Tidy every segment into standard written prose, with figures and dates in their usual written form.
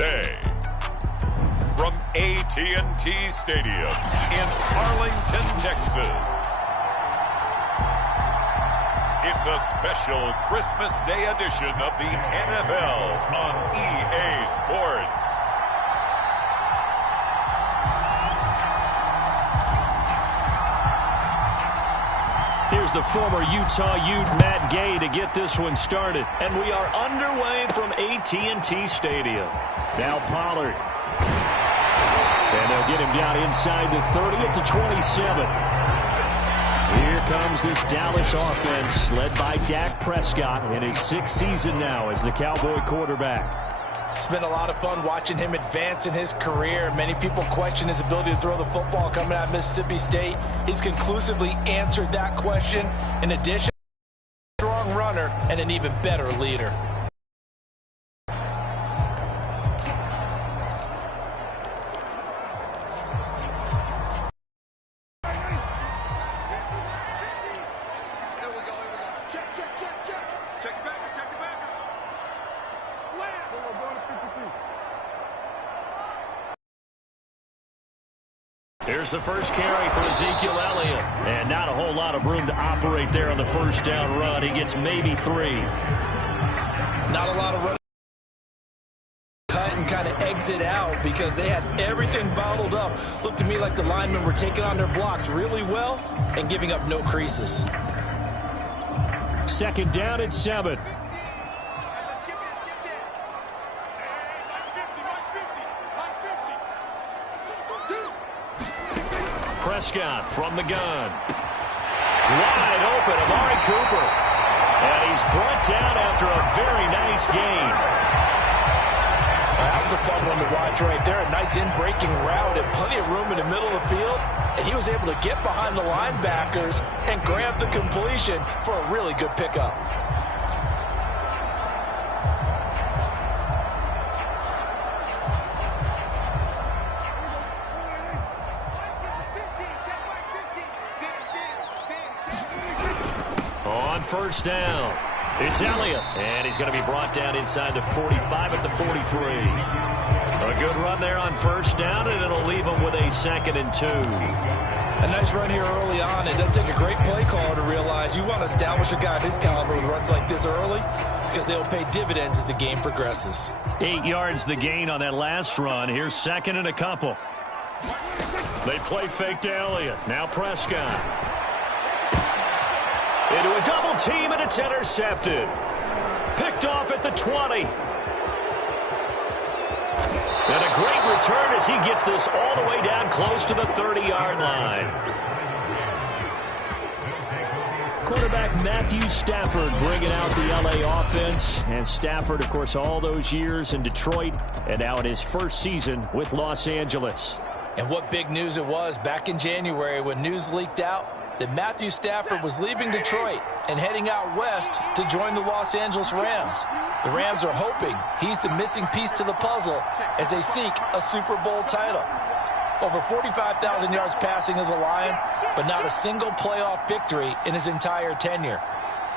Day. From AT&T Stadium in Arlington, Texas. It's a special Christmas Day edition of the NFL on EA Sports. Here's the former Utah Ute Matt Gay to get this one started. And we are underway from AT&T Stadium. Now Pollard. And they'll get him down inside the 30 at the 27. Here comes this Dallas offense led by Dak Prescott in his 6th season now as the Cowboy quarterback. It's been a lot of fun watching him advance in his career. Many people question his ability to throw the football coming out of Mississippi State. He's conclusively answered that question. In addition, a strong runner and an even better leader. Here's the first carry for Ezekiel Elliott. And not a whole lot of room to operate there on the first down run. He gets maybe 3. Not a lot of running. Cut and kind of exit out because they had everything bottled up. Looked to me like the linemen were taking on their blocks really well and giving up no creases. Second down at 7. Prescott from the gun. Wide open, Amari Cooper. And he's brought down after a very nice gain. That was a fun one to watch right there. A nice in-breaking route and plenty of room in the middle of the field. And he was able to get behind the linebackers and grab the completion for a really good pickup. First down. It's Elliott. And he's going to be brought down inside the 45 at the 43. A good run there on first down, and it'll leave him with a 2nd and 2. A nice run here early on. It doesn't take a great play caller to realize you want to establish a guy of his caliber with runs like this early because they'll pay dividends as the game progresses. 8 yards the gain on that last run. Here's 2nd and a couple. They play fake to Elliott. Now Prescott. Into a double team, and it's intercepted. Picked off at the 20. And a great return as he gets this all the way down close to the 30-yard line. Quarterback Matthew Stafford bringing out the L.A. offense. And Stafford, of course, all those years in Detroit and now in his first season with Los Angeles. And what big news it was back in January when news leaked out that Matthew Stafford was leaving Detroit and heading out west to join the Los Angeles Rams. The Rams are hoping he's the missing piece to the puzzle as they seek a Super Bowl title. Over 45,000 yards passing as a Lion, but not a single playoff victory in his entire tenure.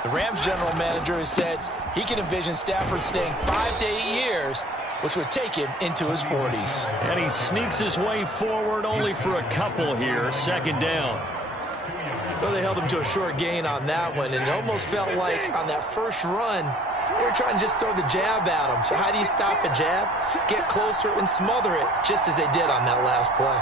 The Rams general manager has said he can envision Stafford staying 5 to 8 years, which would take him into his 40s. And he sneaks his way forward only for a couple here. 2nd down. Well, they held him to a short gain on that one, and it almost felt like on that first run, they were trying to just throw the jab at him. So how do you stop a jab? Get closer and smother it, just as they did on that last play.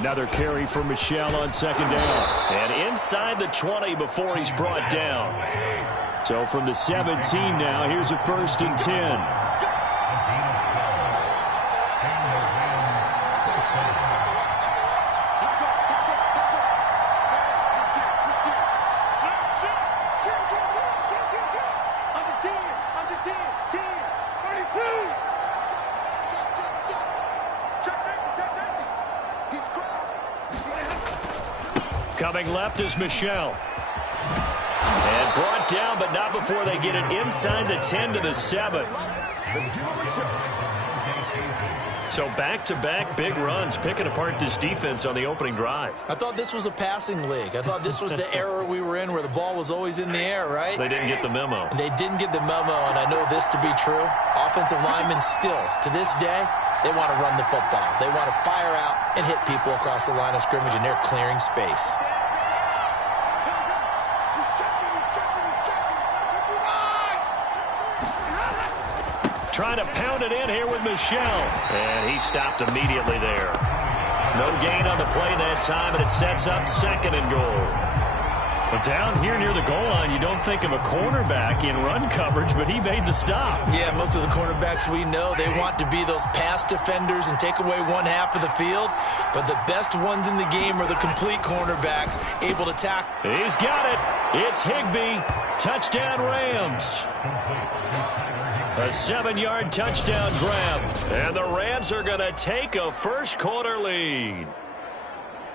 Another carry for Michel on 2nd down. And inside the 20 before he's brought down. So from the 17 now, here's a 1st and 10. Coming left is Michel. And brought down, but not before they get it inside the 10 to the 7. So back-to-back big runs, picking apart this defense on the opening drive. I thought this was a passing league. I thought this was the era we were in where the ball was always in the air, right? They didn't get the memo. They didn't get the memo, and I know this to be true. Offensive linemen still, to this day, they want to run the football. They want to fire out and hit people across the line of scrimmage, and they're clearing space. Trying to pound it in here with Michel. And he stopped immediately there. No gain on the play that time, and it sets up second and goal. But down here near the goal line, you don't think of a cornerback in run coverage, but he made the stop. Yeah, most of the cornerbacks we know, they want to be those pass defenders and take away one half of the field. But the best ones in the game are the complete cornerbacks, able to tackle. He's got it. It's Higbee. Touchdown, Rams. A 7-yard touchdown grab. And the Rams are going to take a first-quarter lead.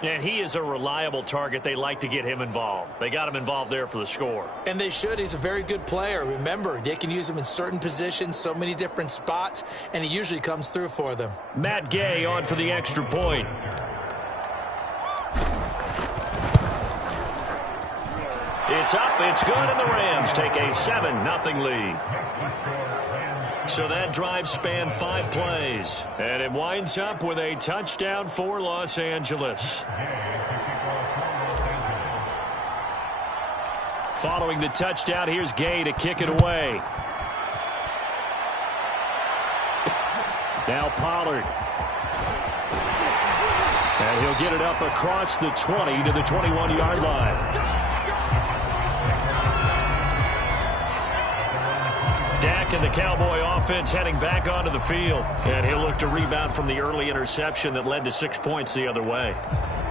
And he is a reliable target. They like to get him involved. They got him involved there for the score. And they should. He's a very good player. Remember, they can use him in certain positions, so many different spots, and he usually comes through for them. Matt Gay on for the extra point. It's up, it's good, and the Rams take a 7-0 lead. So that drive spanned 5 plays, and it winds up with a touchdown for Los Angeles. Following the touchdown, here's Gay to kick it away. Now Pollard. And he'll get it up across the 20 to the 21-yard line. Dak and the Cowboy offense heading back onto the field. And he'll look to rebound from the early interception that led to 6 points the other way.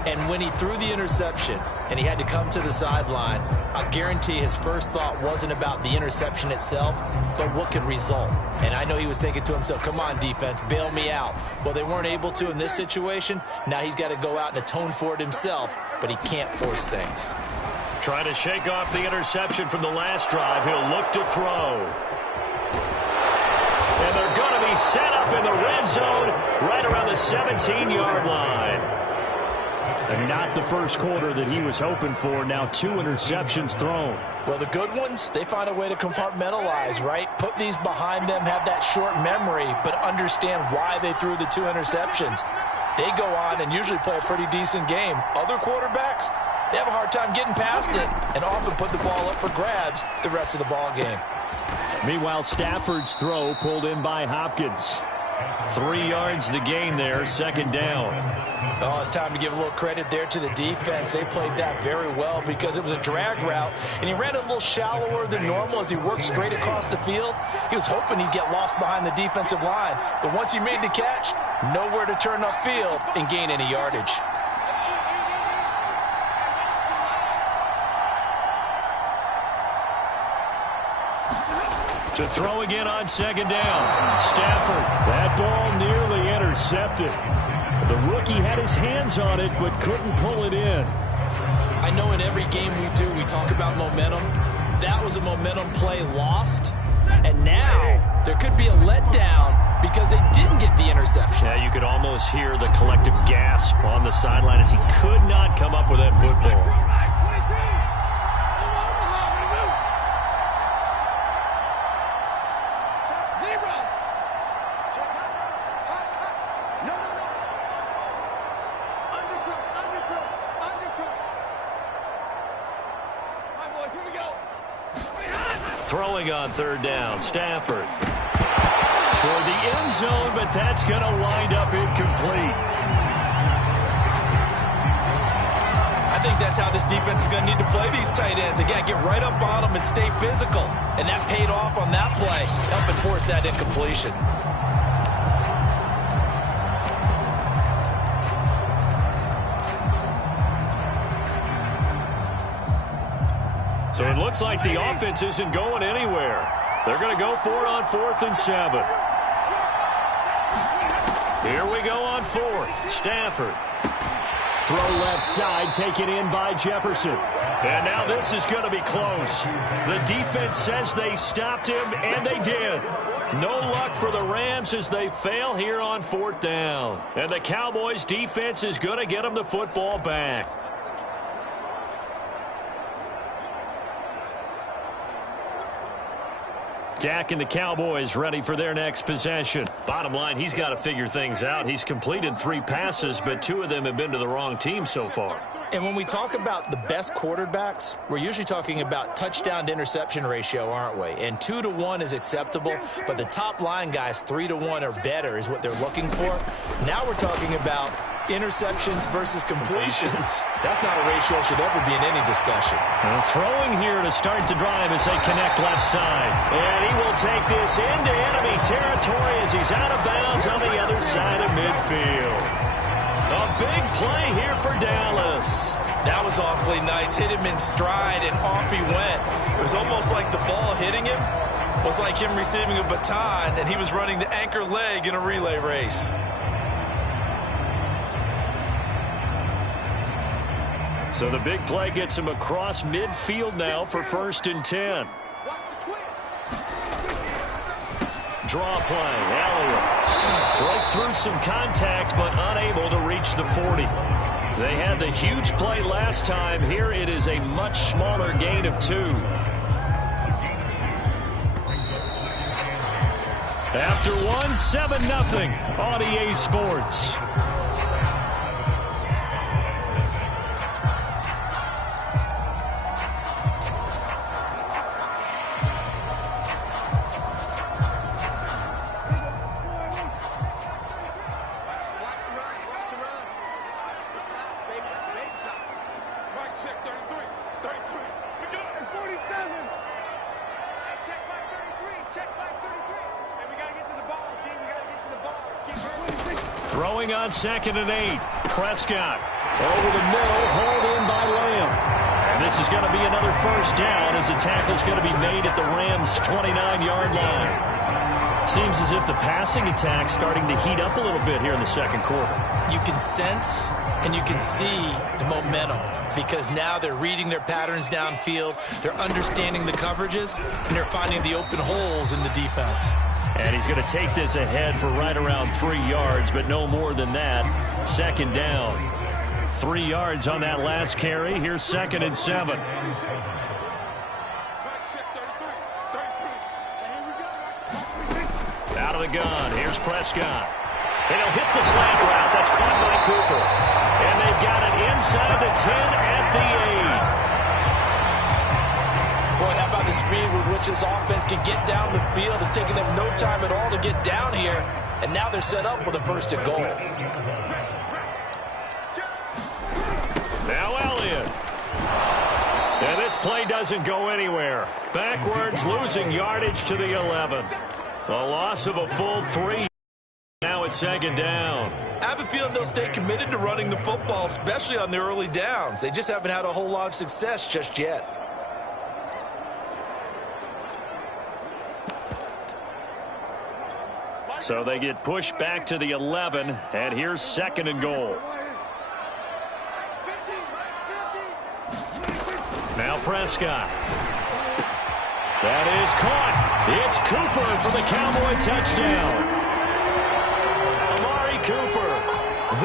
And when he threw the interception and he had to come to the sideline, I guarantee his first thought wasn't about the interception itself, but what could result. And I know he was thinking to himself, come on, defense, bail me out. Well, they weren't able to in this situation. Now he's got to go out and atone for it himself, but he can't force things. Trying to shake off the interception from the last drive. He'll look to throw. And they're going to be set up in the red zone right around the 17-yard line. And not the first quarter that he was hoping for. Now 2 interceptions thrown. Well, the good ones, they find a way to compartmentalize, right? Put these behind them, have that short memory, but understand why they threw the 2 interceptions. They go on and usually play a pretty decent game. Other quarterbacks, they have a hard time getting past it and often put the ball up for grabs the rest of the ball game. Meanwhile, Stafford's throw pulled in by Hopkins. 3 yards the gain there, second down. Oh, it's time to give a little credit there to the defense. They played that very well because it was a drag route, and he ran a little shallower than normal as he worked straight across the field. He was hoping he'd get lost behind the defensive line, but once he made the catch, nowhere to turn upfield and gain any yardage. To throw again on second down. Stafford, that ball nearly intercepted. The rookie had his hands on it but couldn't pull it in. I know in every game we do, we talk about momentum. That was a momentum play lost. And now there could be a letdown because they didn't get the interception. Yeah, you could almost hear the collective gasp on the sideline as he could not come up with that football. Throwing on third down, Stafford. Toward the end zone, but that's going to wind up incomplete. I think that's how this defense is going to need to play these tight ends. Again, get right up on them and stay physical. And that paid off on that play, helping force that incompletion. So it looks like the offense isn't going anywhere. They're going to go for it on 4th and 7. Here we go on 4th. Stafford. Throw left side, taken in by Jefferson. And now this is going to be close. The defense says they stopped him, and they did. No luck for the Rams as they fail here on 4th down. And the Cowboys defense is going to get them the football back. Dak and the Cowboys ready for their next possession. Bottom line, he's got to figure things out. He's completed 3 passes, but 2 of them have been to the wrong team so far. And when we talk about the best quarterbacks, we're usually talking about touchdown to interception ratio, aren't we? And 2 to 1 is acceptable, but the top line guys 3 to 1 or better is what they're looking for. Now we're talking about interceptions versus completions. That's not a ratio that should ever be in any discussion. Throwing here to start the drive as they connect left side. And he will take this into enemy territory as he's out of bounds on the other side of midfield. A big play here for Dallas. That was awfully nice. Hit him in stride, and off he went. It was almost like the ball hitting him was like him receiving a baton, and he was running the anchor leg in a relay race. So the big play gets him across midfield now for 1st and 10. Draw play. Elliott broke through some contact, but unable to reach the 40. They had the huge play last time. Here it is a much smaller gain of 2. After 1, 7-0 on EA Sports. Throwing on 2nd and 8. Prescott over the middle, hauled in by Lamb. And this is going to be another 1st down as the tackle's going to be made at the Rams' 29-yard line. Seems as if the passing attack's starting to heat up a little bit here in the 2nd quarter. You can sense and you can see the momentum because now they're reading their patterns downfield, they're understanding the coverages, and they're finding the open holes in the defense. And he's going to take this ahead for right around 3 yards, but no more than that. 2nd down. 3 yards on that last carry. Here's 2nd and 7. Out of the gun. Here's Prescott. And he'll hit the slant route. That's caught by Cooper. And they've got it inside the 10 at the 8. Boy, how about the speed with which this offense can get down the field? It's taking them no time at all to get down here. And now they're set up for the 1st and goal. Now Elliott. And this play doesn't go anywhere. Backwards, losing yardage to the 11. A loss of a full 3. Now it's 2nd down. I have a feeling they'll stay committed to running the football, especially on their early downs. They just haven't had a whole lot of success just yet. So they get pushed back to the 11, and here's 2nd and goal. Now Prescott. That is caught. It's Cooper for the Cowboy touchdown. Amari Cooper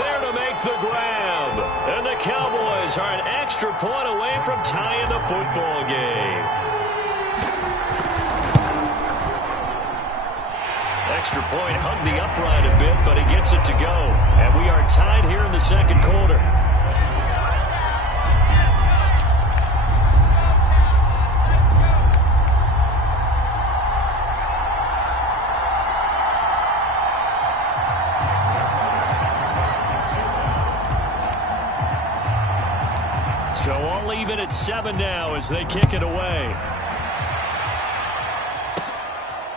there to make the grab. And the Cowboys are an extra point away from tying the football game. Extra point hugged the upright a bit, but he gets it to go. And we are tied here in the 2nd quarter. So all even at 7 now as they kick it away.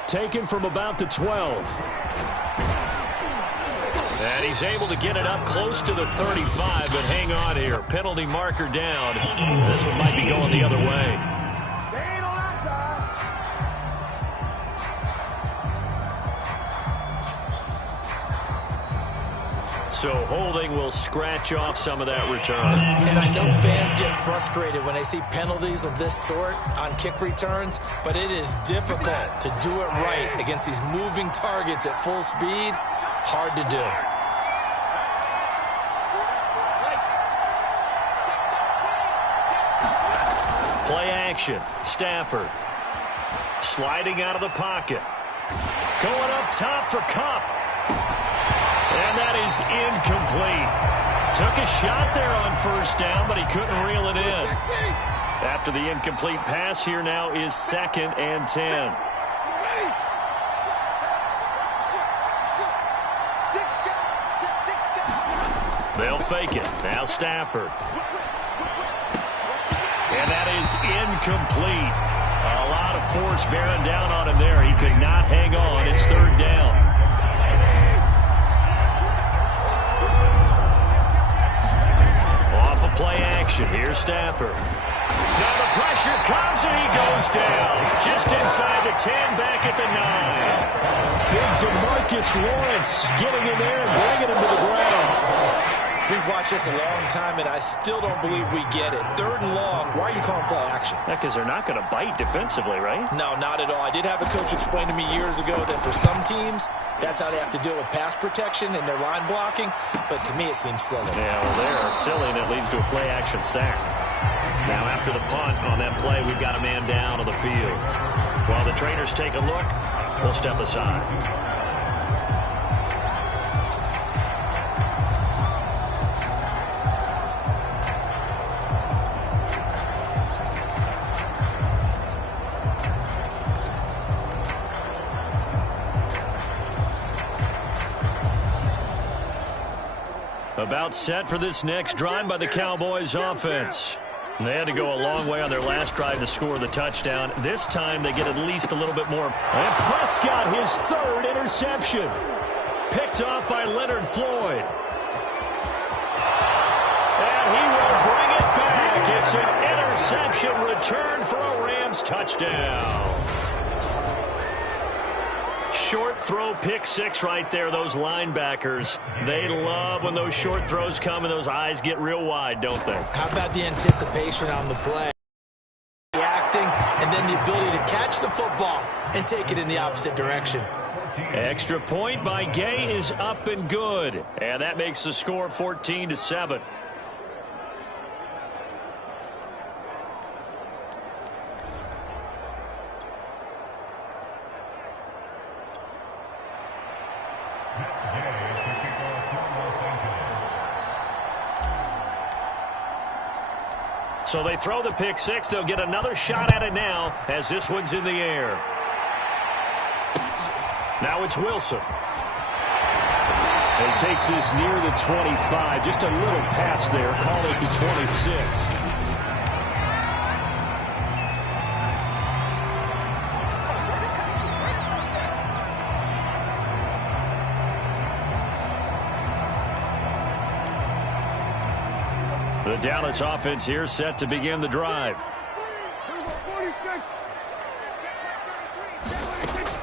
Taken from about the 12. And he's able to get it up close to the 35, but hang on here. Penalty marker down. This one might be going the other way. So holding will scratch off some of that return. And I know fans get frustrated when they see penalties of this sort on kick returns, but it is difficult to do it right against these moving targets at full speed. Hard to do. Play action. Stafford sliding out of the pocket. Going up top for Kupp. And that is incomplete. Took a shot there on first down, but he couldn't reel it in. After the incomplete pass, here now is 2nd and 10. They'll fake it. Now Stafford. And that is incomplete. A lot of force bearing down on him there. He could not hang on. It's 3rd down. Off of play action. Here's Stafford. Now the pressure comes and he goes down. Just inside the 10, back at the 9. Big DeMarcus Lawrence getting in there and bringing him to the ground. We've watched this a long time, and I still don't believe we get it. 3rd and long, why are you calling play action? Yeah, because they're not going to bite defensively, right? No, not at all. I did have a coach explain to me years ago that for some teams, that's how they have to deal with pass protection and their line blocking. But to me, it seems silly. Yeah, well, they're silly, and it leads to a play action sack. Now, after the punt on that play, we've got a man down on the field. While the trainers take a look, we'll step aside. About set for this next drive by the Cowboys offense. They had to go a long way on their last drive to score the touchdown. This time they get at least a little bit more. And Prescott, his 3rd interception. Picked off by Leonard Floyd. And he will bring it back. It's an interception return for a Rams touchdown. Short throw, pick 6 right there. Those linebackers, they love when those short throws come and those eyes get real wide, don't they? How about the anticipation on the play? Reacting, and then the ability to catch the football and take it in the opposite direction. Extra point by Gay is up and good. And that makes the score 14-7. So they throw the pick 6. They'll get another shot at it now as this one's in the air. Now it's Wilson. He takes this near the 25. Just a little pass there. Call it the 26. The Dallas offense here set to begin the drive.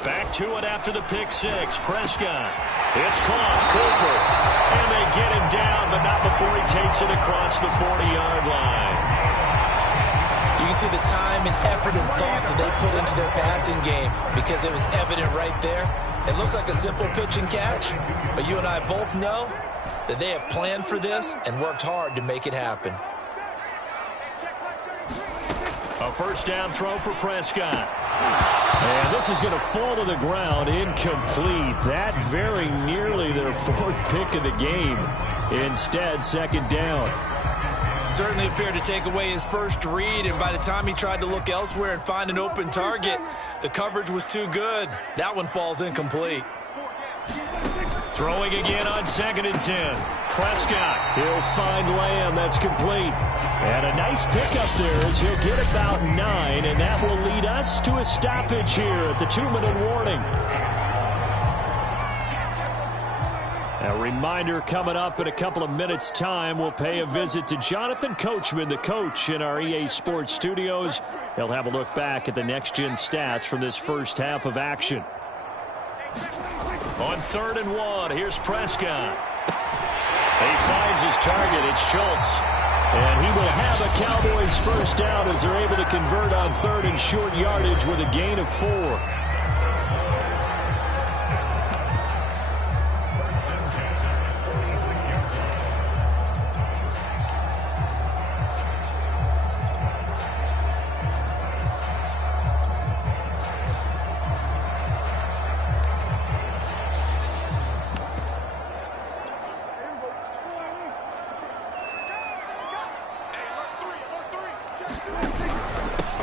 Back to it after the pick 6. Prescott. It's caught. Cooper. And they get him down, but not before he takes it across the 40-yard line. You can see the time and effort and thought that they put into their passing game because it was evident right there. It looks like a simple pitch and catch, but you and I both know that they have planned for this and worked hard to make it happen. A first down throw for Prescott. And this is going to fall to the ground, incomplete. That very nearly their 4th pick of the game. Instead, 2nd down. Certainly appeared to take away his first read, and by the time he tried to look elsewhere and find an open target, the coverage was too good. That one falls incomplete. Throwing again on 2nd and 10. Prescott. He'll find Lamb. That's complete. And a nice pickup there as he'll get about 9, and that will lead us to a stoppage here at the 2-minute warning. A reminder coming up in a couple of minutes' time. We'll pay a visit to Jonathan Coachman, the coach in our EA Sports studios. He'll have a look back at the next-gen stats from this first half of action. On 3rd and 1, here's Prescott. He finds his target. It's Schultz. And he will have a Cowboys first down as they're able to convert on third and short yardage with a gain of 4.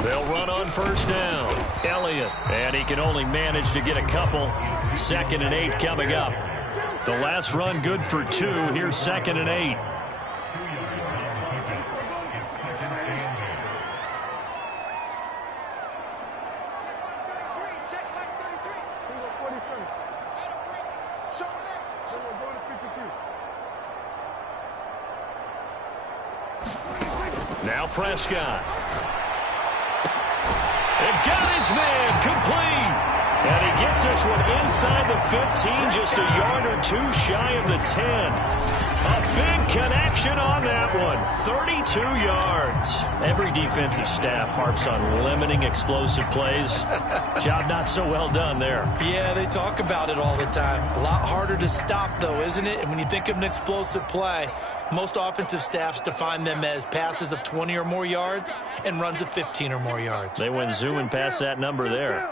They'll run on first down. Elliott. And he can only manage to get a couple. 2nd and 8 coming up. The last run good for 2. Here's 2nd and 8. Now Prescott. And got his man complete. And he gets this one inside the 15, just a yard or 2 shy of the 10. A big connection on that one. 32 yards. Every defensive staff harps on limiting explosive plays. Job not so well done there. Yeah, they talk about it all the time. A lot harder to stop, though, isn't it? And when you think of an explosive play, most offensive staffs define them as passes of 20 or more yards and runs of 15 or more yards. They went zooming past that number there.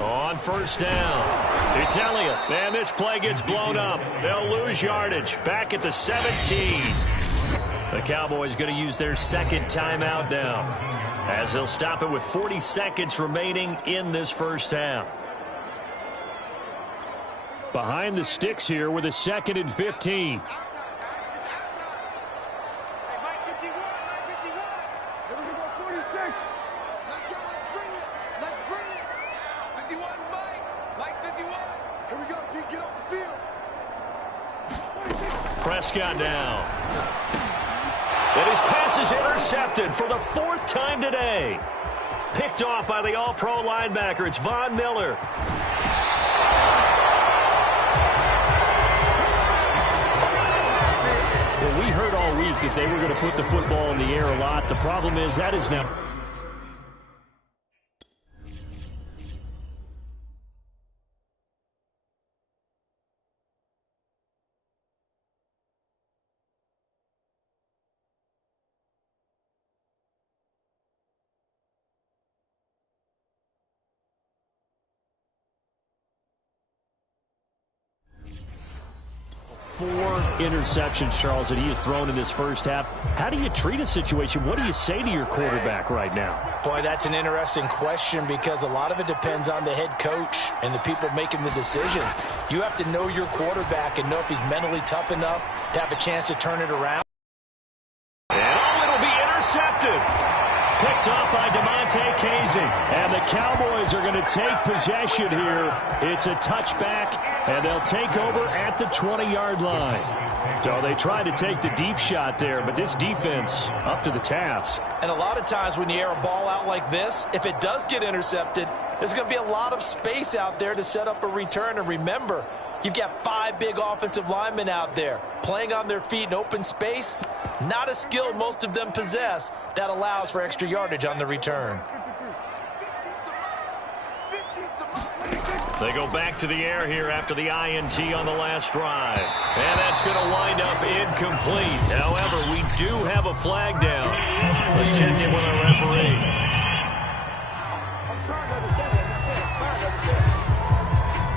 On first down, it's Elliott. And this play gets blown up. They'll lose yardage. Back at the 17. The Cowboys going to use their second timeout now, as they'll stop it with 40 seconds remaining in this first half. Behind the sticks here with a 2nd and 15. Prescott down. And his pass is intercepted for the 4th time today. Picked off by the all-pro linebacker. It's Von Miller. Well, we heard all week that they were going to put the football in the air a lot. The problem is that is now... Four interceptions, Charles, that he has thrown in this first half. How do you treat a situation? What do you say to your quarterback right now? Boy, that's an interesting question, because a lot of it depends on the head coach and the people making the decisions. You have to know your quarterback and know if he's mentally tough enough to have a chance to turn it around. And it'll be intercepted. Picked off by DeMonte Casey. And the Cowboys are going to take possession here. It's a touchback, and they'll take over at the 20-yard line. So they tried to take the deep shot there, but this defense up to the task. And a lot of times when you air a ball out like this, if it does get intercepted, there's going to be a lot of space out there to set up a return. And remember, you've got 5 big offensive linemen out there playing on their feet in open space. Not a skill most of them possess that allows for extra yardage on the return. They go back to the air here after the INT on the last drive. And that's going to wind up incomplete. However, we do have a flag down. Let's check in with our referee.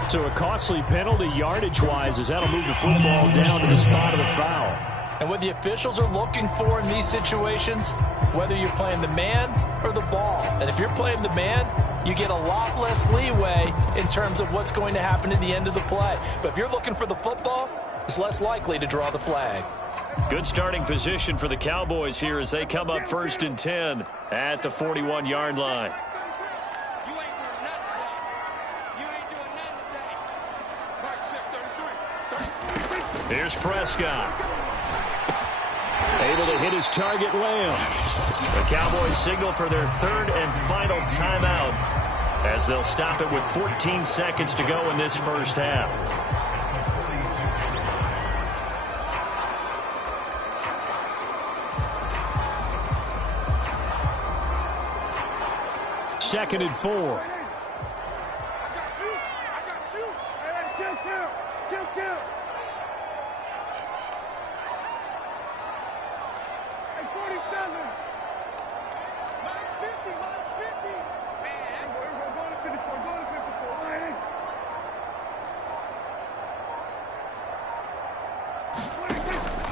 So a costly penalty yardage-wise, as that'll move the football down to the spot of the foul. And what the officials are looking for in these situations, whether you're playing the man or the ball. And if you're playing the man, you get a lot less leeway in terms of what's going to happen at the end of the play. But if you're looking for the football, it's less likely to draw the flag. Good starting position for the Cowboys here as they come up 1st and 10 at the 41-yard line. Here's Prescott. Able to hit his target, Lamb. The Cowboys signal for their 3rd and final timeout as they'll stop it with 14 seconds to go in this first half. Second and 4.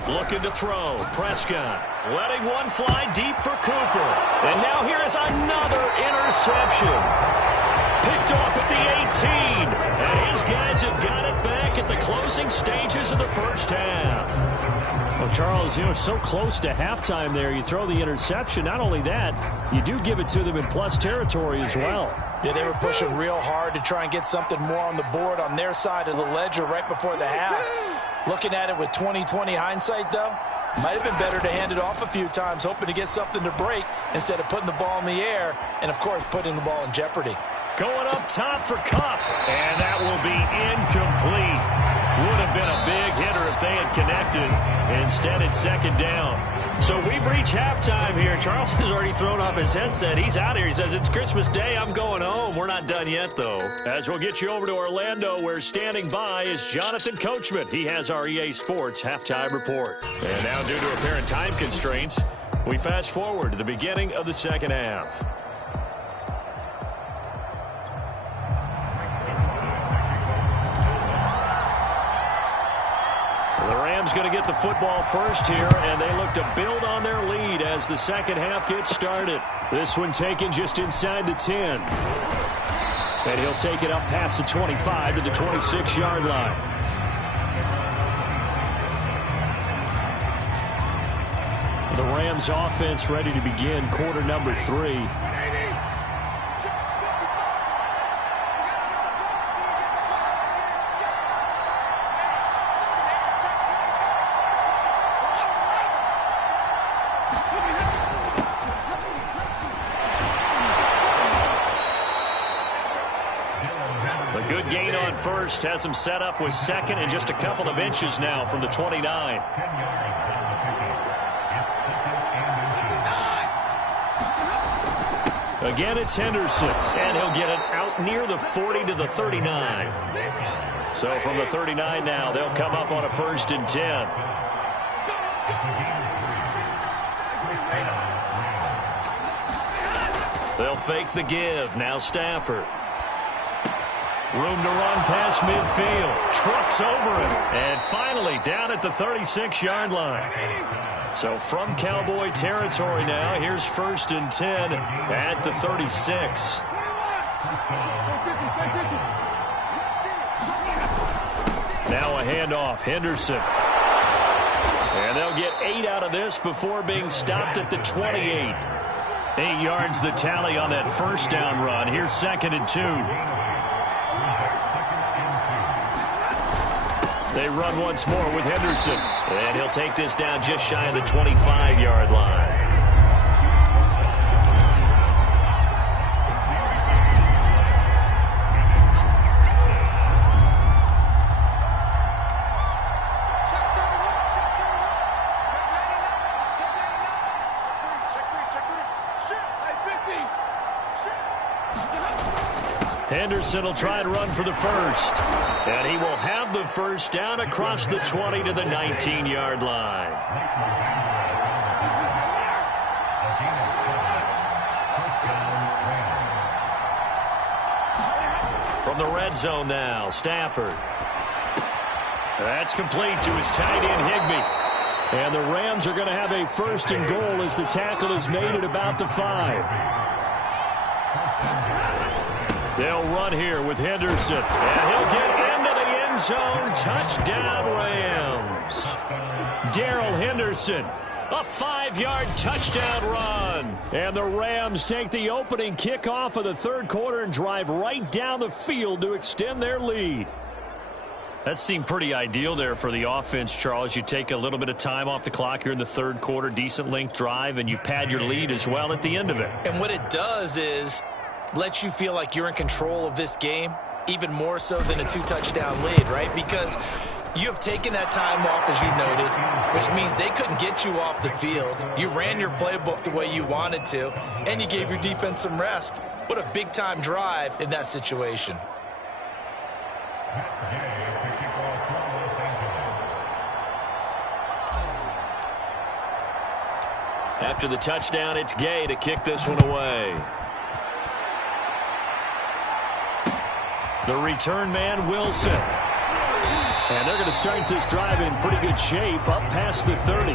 Looking to throw. Prescott letting one fly deep for Cooper. And now here is another interception. Picked off at the 18. And his guys have got it back at the closing stages of the first half. Well, Charles, it's so close to halftime there. You throw the interception. Not only that, you do give it to them in plus territory as well. Yeah, they were pushing real hard to try and get something more on the board on their side of the ledger right before the half. Looking at it with 20/20 hindsight, though, might have been better to hand it off a few times, hoping to get something to break instead of putting the ball in the air and, of course, putting the ball in jeopardy. Going up top for Kupp, and that will be incomplete. Would have been a big hitter if they had connected. Instead, it's second down. So we've reached halftime here. Charles has already thrown off his headset. He's out here. He says, it's Christmas Day. I'm going home. We're not done yet, though. As we'll get you over to Orlando, where standing by is Jonathan Coachman. He has our EA Sports halftime report. And now, due to apparent time constraints, we fast forward to the beginning of the second half. The Rams going to get the football first here, and they look to build on their lead as the second half gets started. This one taken just inside the 10. And he'll take it up past the 25 to the 26-yard line. The Rams offense ready to begin quarter number 3. First has him set up with second and just a couple of inches now from the 29. Again, it's Henderson, and he'll get it out near the 40 to the 39. So from the 39 now, they'll come up on a 1st and 10. They'll fake the give. Now Stafford. Room to run past midfield. Trucks over him. And finally down at the 36-yard line. So from Cowboy territory now, here's 1st and 10 at the 36. Now a handoff. Henderson. And they'll get 8 out of this before being stopped at the 28. 8 yards the tally on that first down run. Here's 2nd and 2. They run once more with Henderson. And he'll take this down just shy of the 25-yard line. Henderson will try and run for the first. And he will have the first down across the 20 to the 19-yard line. From the red zone now, Stafford. That's complete to his tight end, Higbee. And the Rams are going to have a 1st and goal as the tackle is made at about the 5. They'll run here with Henderson. And he'll get into the end zone. Touchdown, Rams. Darrell Henderson. A 5-yard touchdown run. And the Rams take the opening kickoff of the 3rd quarter and drive right down the field to extend their lead. That seemed pretty ideal there for the offense, Charles. You take a little bit of time off the clock here in the 3rd quarter, decent length drive, and you pad your lead as well at the end of it. And what it does is lets you feel like you're in control of this game, even more so than a 2-touchdown lead, right? Because you have taken that time off, as you noted, which means they couldn't get you off the field. You ran your playbook the way you wanted to, and you gave your defense some rest. What a big-time drive in that situation. After the touchdown, it's Gay to kick this one away. The return man, Wilson. And they're going to start this drive in pretty good shape, up past the 30.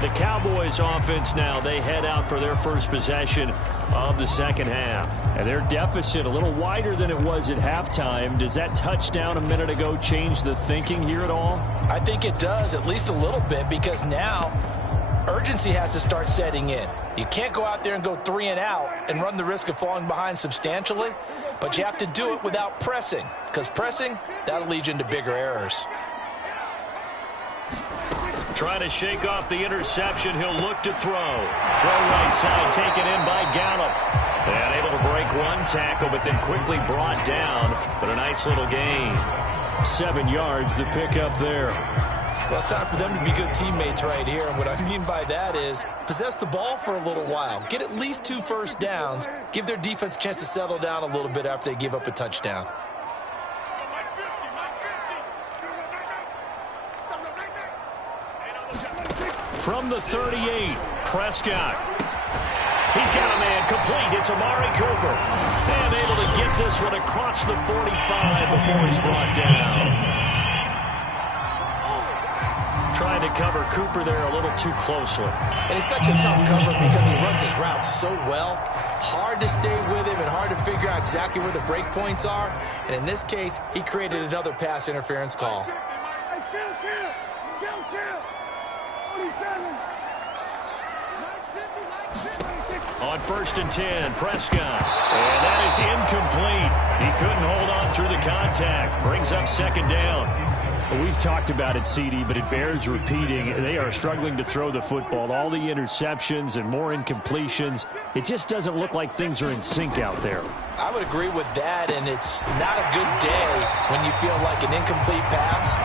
The Cowboys offense now, they head out for their first possession of the second half. And their deficit a little wider than it was at halftime. Does that touchdown a minute ago change the thinking here at all? I think it does, at least a little bit, because now urgency has to start setting in. You can't go out there and go 3 and out and run the risk of falling behind substantially, but you have to do it without pressing, because pressing, that'll lead you into bigger errors. Trying to shake off the interception. He'll look to throw. Throw right side, taken in by Gallup. And able to break one tackle, but then quickly brought down. But a nice little gain. 7 yards, the pickup there. Well, it's time for them to be good teammates right here. And what I mean by that is possess the ball for a little while. Get at least 2 first downs. Give their defense a chance to settle down a little bit after they give up a touchdown. From the 38, Prescott. He's got a man complete. It's Amari Cooper. And able to get this one across the 45 before he's brought down. Trying to cover Cooper there a little too closely. And he's such a tough cover because he runs his routes so well. Hard to stay with him and hard to figure out exactly where the break points are. And in this case, he created another pass interference call. On 1st and 10, Prescott. And that is incomplete. He couldn't hold on through the contact. Brings up second down. Well, we've talked about it, CD, but it bears repeating. They are struggling to throw the football. All the interceptions and more incompletions. It just doesn't look like things are in sync out there. I would agree with that, and it's not a good day when you feel like an incomplete pass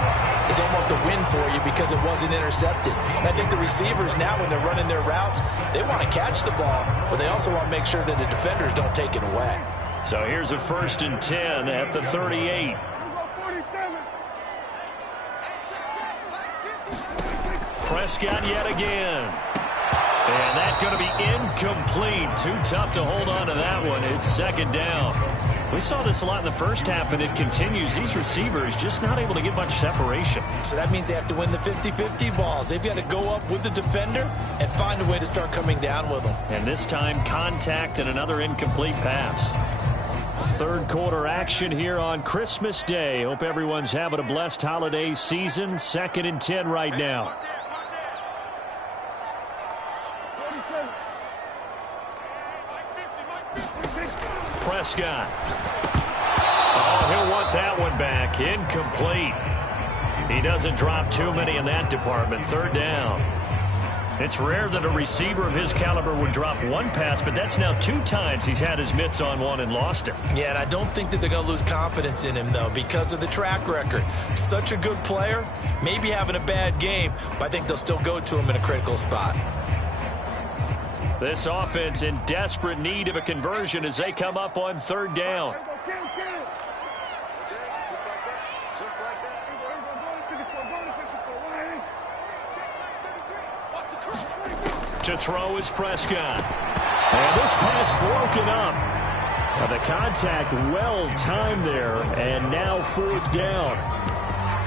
is almost a win for you because it wasn't intercepted. And I think the receivers now, when they're running their routes, they want to catch the ball, but they also want to make sure that the defenders don't take it away. So here's a 1st and 10 at the 38. Prescott yet again. And that's going to be incomplete. Too tough to hold on to that one. It's second down. We saw this a lot in the first half, and it continues. These receivers just not able to get much separation. So that means they have to win the 50-50 balls. They've got to go up with the defender and find a way to start coming down with them. And this time, contact and another incomplete pass. Third quarter action here on Christmas Day. Hope everyone's having a blessed holiday season. 2nd and 10 right now. Prescott. Oh, he'll want that one back. Incomplete. He doesn't drop too many in that department. 3rd down. It's rare that a receiver of his caliber would drop one pass, but that's now 2 times he's had his mitts on one and lost it. Yeah, and I don't think that they're going to lose confidence in him, though, because of the track record. Such a good player, maybe having a bad game, but I think they'll still go to him in a critical spot. This offense in desperate need of a conversion as they come up on 3rd down. To throw is Prescott. And this pass broken up. Now the contact well timed there, and now 4th down.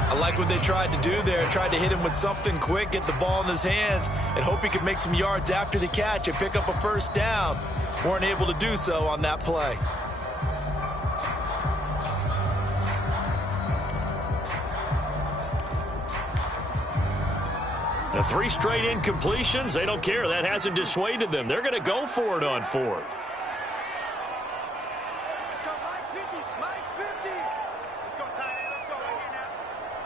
I like what they tried to do there. Tried to hit him with something quick, get the ball in his hands, and hope he could make some yards after the catch and pick up a 1st down. Weren't able to do so on that play. The 3 straight incompletions, they don't care. That hasn't dissuaded them. They're going to go for it on 4th. Let's go, Mike 50. Mike 50. Let's go, Ty. Let's go right here now.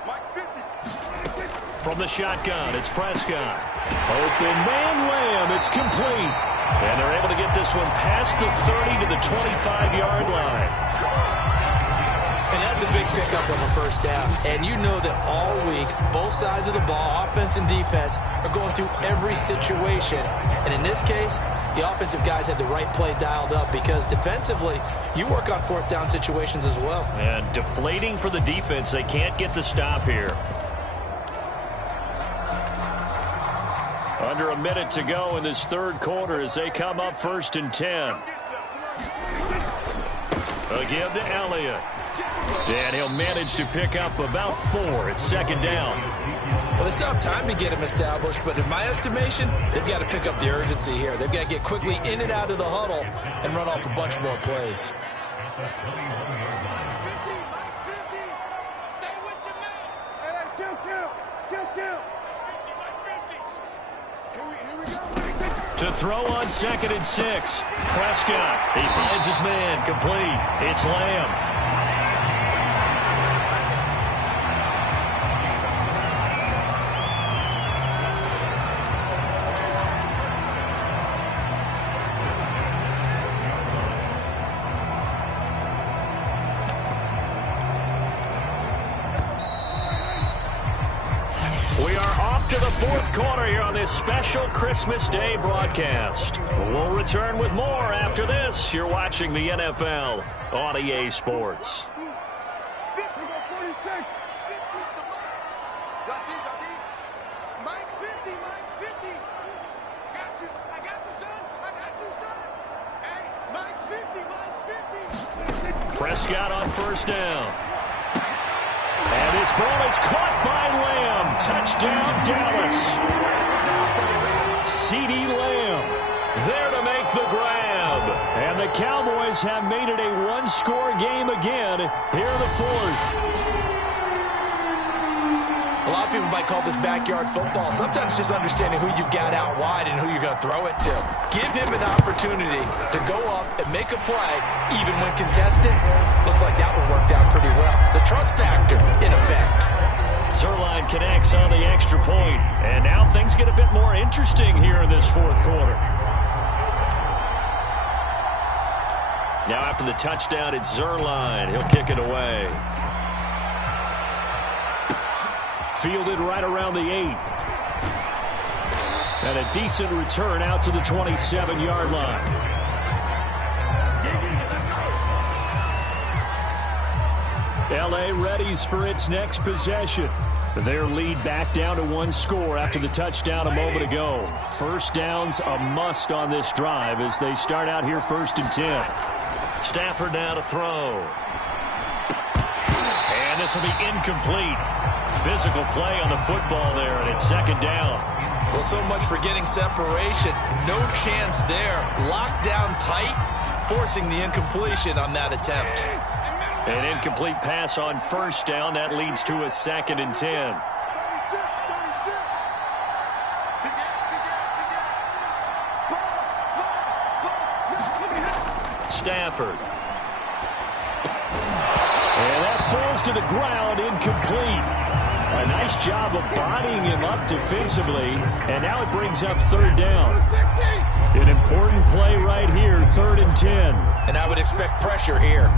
Mike 50. From the shotgun, it's Prescott. Open man, Lamb. It's complete. And they're able to get this one past the 30 to the 25-yard line. And that's a big pickup on the first down. And you know that all week, both sides of the ball, offense and defense, are going through every situation. And in this case, the offensive guys had the right play dialed up because defensively, you work on fourth down situations as well. And deflating for the defense. They can't get the stop here. Under a minute to go in this third quarter as they come up 1st and 10. A give to Elliott. And he'll manage to pick up about 4. It's 2nd down. Well, they still have time to get him established, but in my estimation, they've got to pick up the urgency here. They've got to get quickly in and out of the huddle and run off a bunch more plays. To throw on 2nd and 6. Prescott. He finds his man. Complete. It's Lamb. To the fourth quarter here on this special Christmas Day broadcast. We'll return with more after this. You're watching the NFL on EA Sports. Prescott on 1st down. And this ball is caught by Lamb. Touchdown, Dallas. CeeDee Lamb there to make the grab. And the Cowboys have made it a one-score game again here in the fourth. A lot of people might call this backyard football. Sometimes just understanding who you've got out wide and who you're going to throw it to. Give him an opportunity to go up and make a play, even when contested. Looks like that one worked out pretty well. The trust factor, in effect. Zerline connects on the extra point. And now things get a bit more interesting here in this fourth quarter. Now after the touchdown, it's Zerline. He'll kick it away. Fielded right around the 8. And a decent return out to the 27-yard line. L.A. readies for its next possession. Their lead back down to 1 score after the touchdown a moment ago. First down's a must on this drive as they start out here 1st and 10. Stafford now to throw. And this will be incomplete. Physical play on the football there, and it's 2nd down. Well, so much for getting separation. No chance there. Locked down tight, forcing the incompletion on that attempt. An incomplete pass on 1st down. That leads to a 2nd and 10. Stafford. And that falls to the ground, incomplete. A nice job of bodying him up defensively, and now it brings up 3rd down. An important play right here, 3rd and 10. And I would expect pressure here.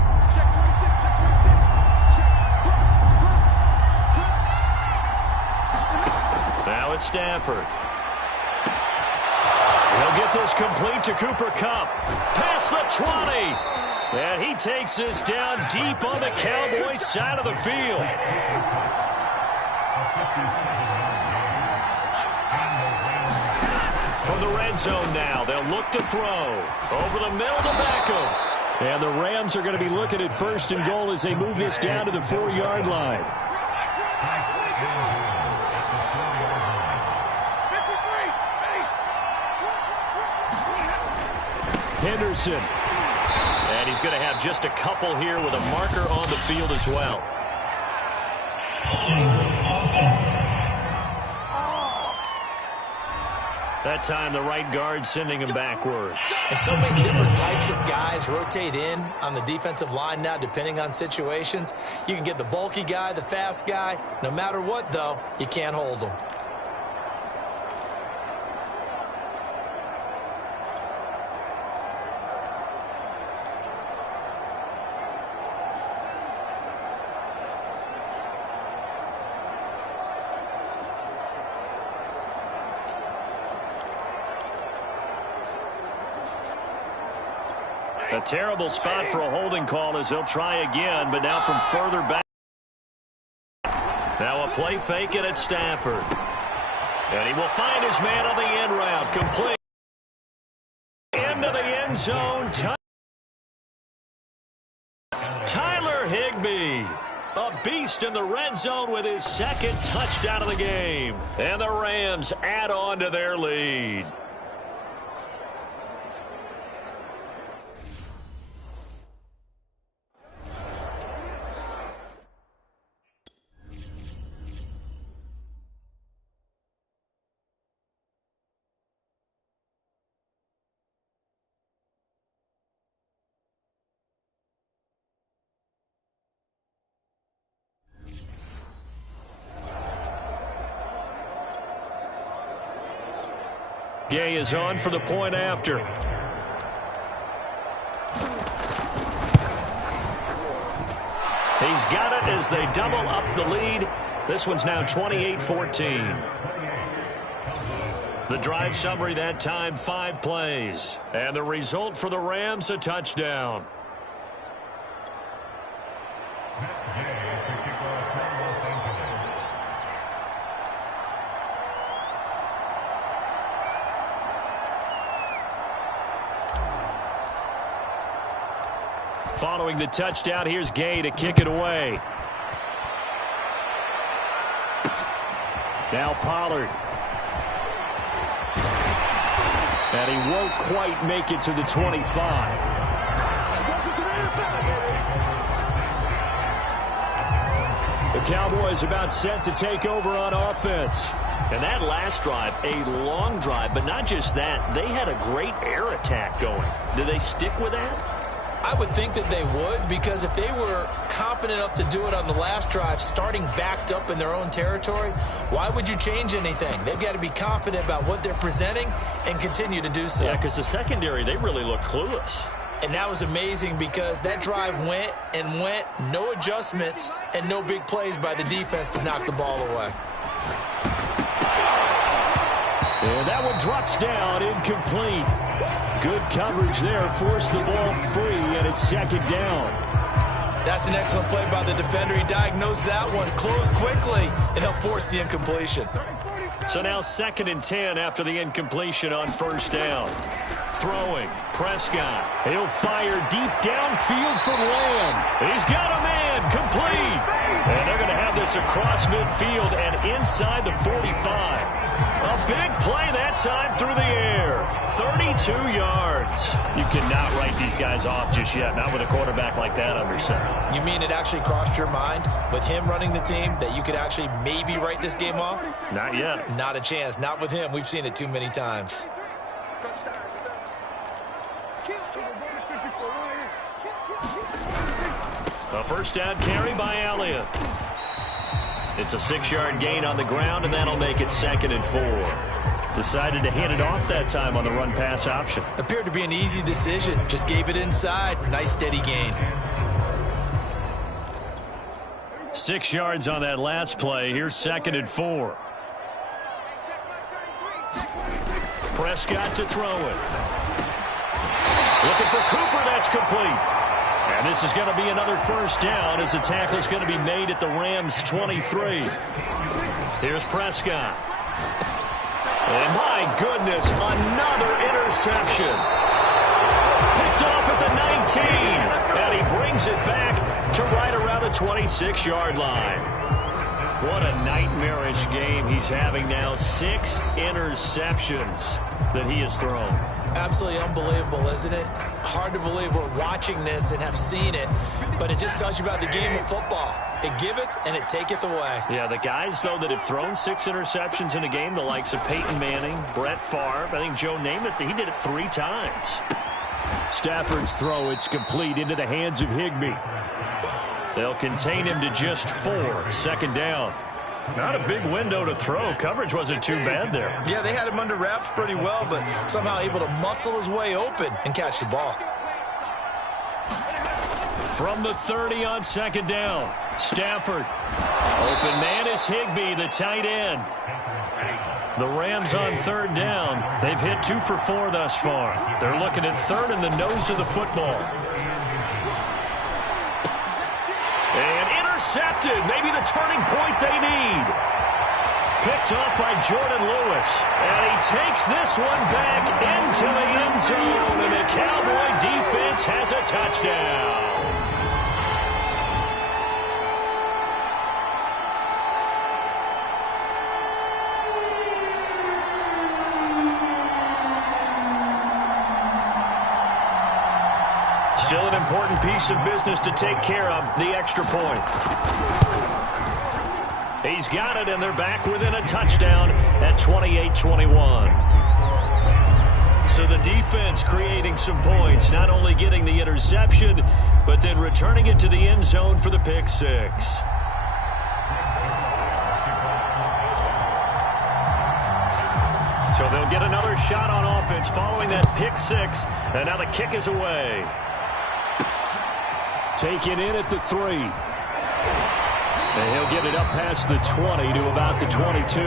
Now it's Stafford. He'll get this complete to Cooper Kupp. Past the 20. And he takes this down deep on the Cowboys side of the field. From the red zone now, they'll look to throw. Over the middle to Beckham. And the Rams are going to be looking at 1st and goal as they move this down to the 4-yard line. Henderson. And he's going to have just a couple here with a marker on the field as well. That time the right guard sending him backwards. And so many different types of guys rotate in on the defensive line now, depending on situations. You can get the bulky guy, the fast guy. No matter what, though, you can't hold them. A terrible spot for a holding call as they'll try again, but now from further back. Now a play fake and it's Stafford. And he will find his man on the end route. Complete. Into the end zone. Tyler Higbee. A beast in the red zone with his second touchdown of the game. And the Rams add on to their lead. Gay is on for the point after. He's got it as they double up the lead. This one's now 28-14. The drive summary that time, 5 plays. And the result for the Rams, a touchdown. Following the touchdown, here's Gay to kick it away. Now Pollard. And he won't quite make it to the 25. The Cowboys about set to take over on offense. And that last drive, a long drive, but not just that. They had a great air attack going. Do they stick with that? I would think that they would, because if they were confident enough to do it on the last drive, starting backed up in their own territory, why would you change anything? They've got to be confident about what they're presenting and continue to do so. Yeah, because the secondary, they really look clueless. And that was amazing because that drive went and went, no adjustments and no big plays by the defense to knock the ball away. And that one drops down, incomplete. Good coverage there, forced the ball free, and it's second down. That's an excellent play by the defender. He diagnosed that one, closed quickly, and helped force the incompletion. So now 2nd and 10 after the incompletion on first down. Throwing, Prescott. He'll fire deep downfield for Lamb. He's got a man, complete. And they're going to have this across midfield and inside the 45. A big play that time through the air. 32 yards. You cannot write these guys off just yet, not with a quarterback like that under center. You mean it actually crossed your mind with him running the team that you could actually maybe write this game off? Not yet. Not a chance. Not with him. We've seen it too many times. A first down carry by Elliott. It's a 6-yard gain on the ground, and that'll make it 2nd and 4. Decided to hand it off that time on the run-pass option. Appeared to be an easy decision. Just gave it inside. Nice steady gain. 6 yards on that last play. Here's 2nd and 4. Prescott to throw it. Looking for Cooper. That's complete. And this is going to be another first down as the tackle is going to be made at the Rams' 23. Here's Prescott. And my goodness, another interception. Picked off at the 19. And he brings it back to right around the 26-yard line. What a nightmarish game he's having now. 6 interceptions that he has thrown. Absolutely unbelievable, isn't it? Hard to believe we're watching this and have seen it. but it just tells you about the game of football. It giveth and it taketh away. Yeah, the guys, though, that have thrown 6 interceptions in a game, the likes of Peyton Manning, Brett Favre, I think Joe Namath, he did it 3 times. Stafford's throw, it's complete into the hands of Higbee. They'll contain him to just 4, second down. Not a big window to throw. Coverage wasn't too bad there. Yeah, they had him under wraps pretty well, but somehow able to muscle his way open and catch the ball. From the 30 on second down, Stafford. Open man is Higbee, the tight end. The Rams on third down. They've hit 2 for 4 thus far. They're looking at third in the nose of the football. And intercepted. Maybe the turning point they need. Picked off by Jordan Lewis. And he takes this one back into the end zone. And the Cowboy defense has a touchdown. Still an important piece of business to take care of, the extra point. He's got it, and they're back within a touchdown at 28-21. So the defense creating some points, not only getting the interception, but then returning it to the end zone for the pick 6. So they'll get another shot on offense following that pick 6, and now the kick is away. Taken in at the 3. And he'll get it up past the 20 to about the 22.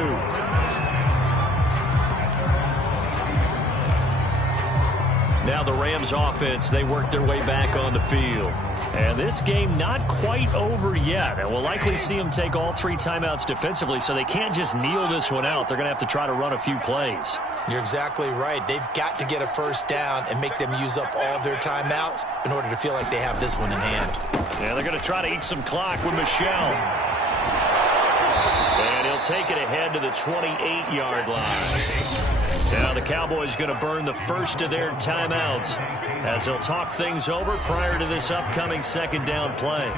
Now the Rams offense, they work their way back on the field. And this game not quite over yet. And we'll likely see them take all 3 timeouts defensively, so they can't just kneel this one out. They're going to have to try to run a few plays. You're exactly right. They've got to get a first down and make them use up all their timeouts in order to feel like they have this one in hand. Yeah, they're going to try to eat some clock with Michel. And he'll take it ahead to the 28-yard line. Now the Cowboys going to burn the first of their timeouts as they'll talk things over prior to this upcoming second down play.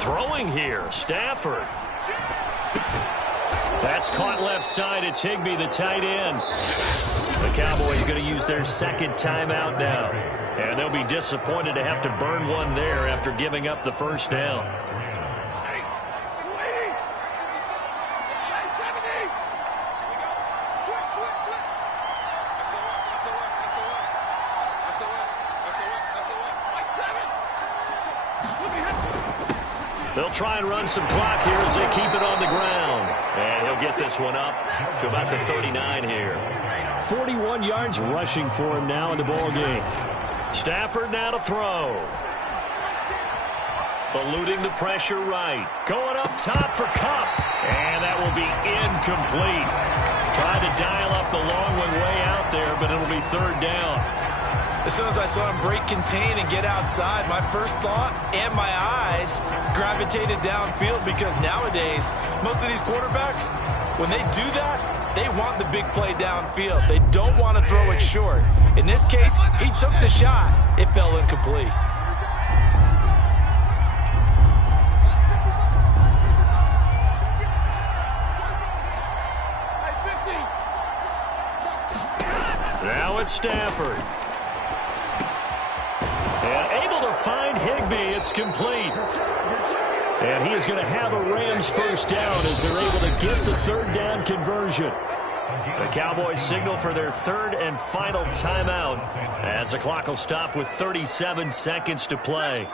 Throwing here, Stafford. That's caught left side. It's Higbee, the tight end. The Cowboys going to use their second timeout now. And they'll be disappointed to have to burn one there after giving up the first down. They'll try and run some clock here as they keep it on the ground. And he'll get this one up to about the 39 here. 41 yards rushing for him now in the ball game. Stafford now to throw. Eluding the pressure right. Going up top for Kupp. And that will be incomplete. Tried to dial up the long one way out there, but it'll be third down. As soon as I saw him break contain and get outside, my first thought and my eyes gravitated downfield, because nowadays, most of these quarterbacks, when they do that, they want the big play downfield. They don't want to throw it short. In this case, he took the shot. It fell incomplete. Now it's Stafford. And able to find Higbee. It's complete. And he is going to have a Rams first down as they're able to get the third down conversion. The Cowboys signal for their third and final timeout as the clock will stop with 37 seconds to play.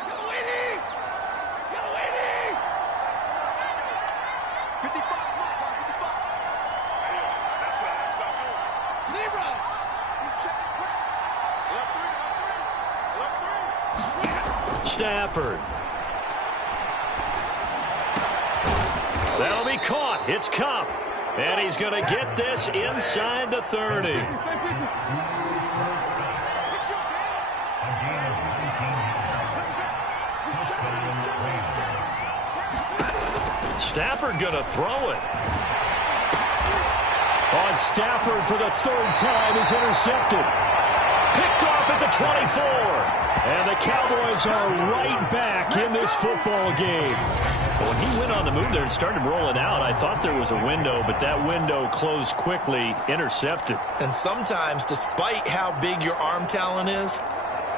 Stafford. That'll be caught. It's Kupp. And he's going to get this inside the 30. Stafford going to throw it. On Stafford for the third time is intercepted. Picked off at the 24. And the Cowboys are right back in this football game. When he went on the move there and started rolling out, I thought there was a window, but that window closed quickly, intercepted. And sometimes, despite how big your arm talent is,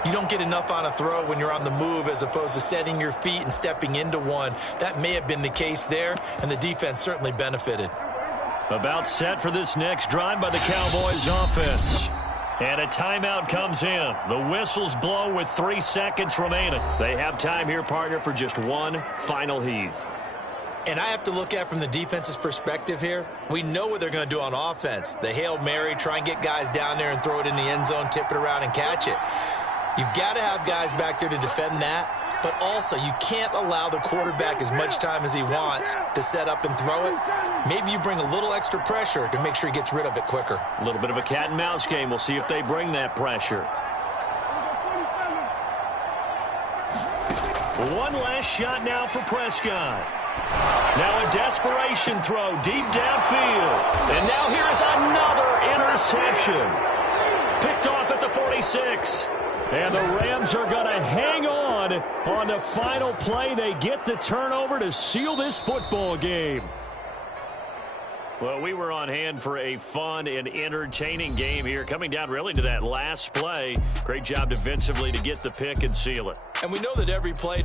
you don't get enough on a throw when you're on the move as opposed to setting your feet and stepping into one. That may have been the case there, and the defense certainly benefited. About set for this next drive by the Cowboys offense. And a timeout comes in. The whistles blow with 3 seconds remaining. They have time here, partner, for just one final heave. And I have to look at from the defense's perspective here. We know what they're going to do on offense. The Hail Mary, try and get guys down there and throw it in the end zone, tip it around and catch it. You've got to have guys back there to defend that. But also, you can't allow the quarterback as much time as he wants to set up and throw it. Maybe you bring a little extra pressure to make sure he gets rid of it quicker. A little bit of a cat and mouse game. We'll see if they bring that pressure. One last shot now for Prescott. Now a desperation throw deep downfield. And now here is another interception. Picked off at the 46. And the Rams are going to hang on the final play. They get the turnover to seal this football game. Well, we were on hand for a fun and entertaining game here. Coming down really to that last play. Great job defensively to get the pick and seal it. And we know that every play